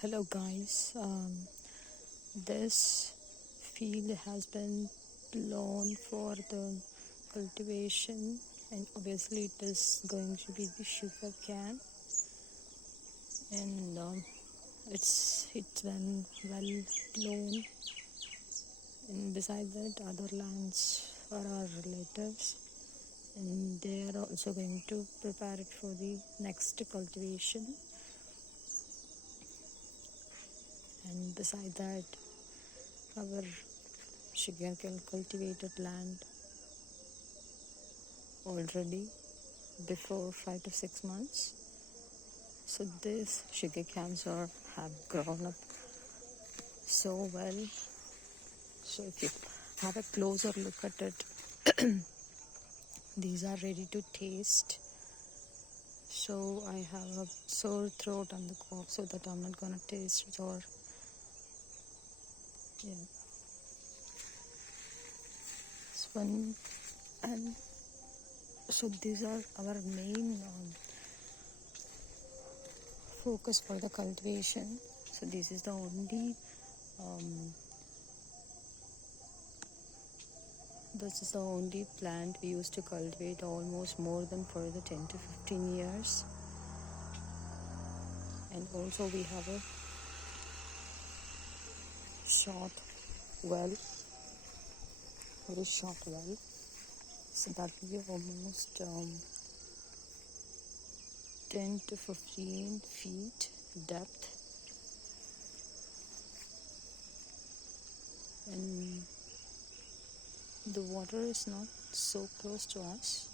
Hello guys, this field has been blown for the cultivation, and obviously it is going to be the sugar cane, and it's been well blown. And beside that, other lands are our relatives, and they are also going to prepare it for the next cultivation. And beside that, our sugarcane cultivated land already before 5 to 6 months. So these sugar canes have grown up so well. So if you have a closer look at it, these are ready to taste. So I have a sore throat and the cough, so that I'm not gonna taste it. Or yeah, this one. And so these are our main focus for the cultivation. So this is the only um, plant we used to cultivate almost more than for the 10 to 15 years. And also we have a short well, very short well. So that will be almost 10 to 15 feet depth. And the water is not so close to us.